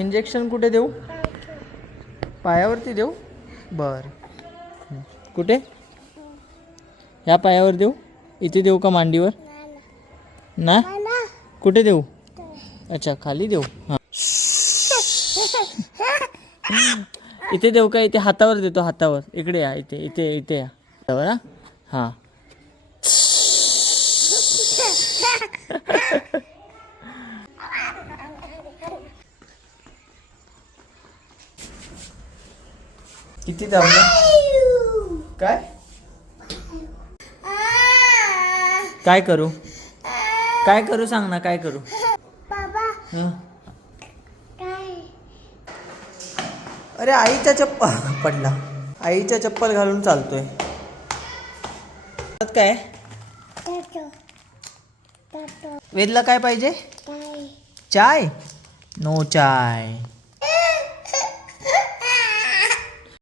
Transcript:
Injection कुठे देऊ? पायावरती देऊ? बर. कुठे? ह्या पायावर देऊ? इथे देऊ का मांडीवर? ना कुठे देऊ? अच्छा खाली देऊ. हां इथे देऊ का? इथे हातावर देतो. हातावर इकडे या. इथे इथे इथे या. हातावर. हां किती दाबलं? काय काय करू? काय करू सांग ना. काय करू? अरे आईच्या चप्पल पडला. आईच्या चप्पल घालून चालतोय. काय वेदला काय पाहिजे? चाय. नो चाय.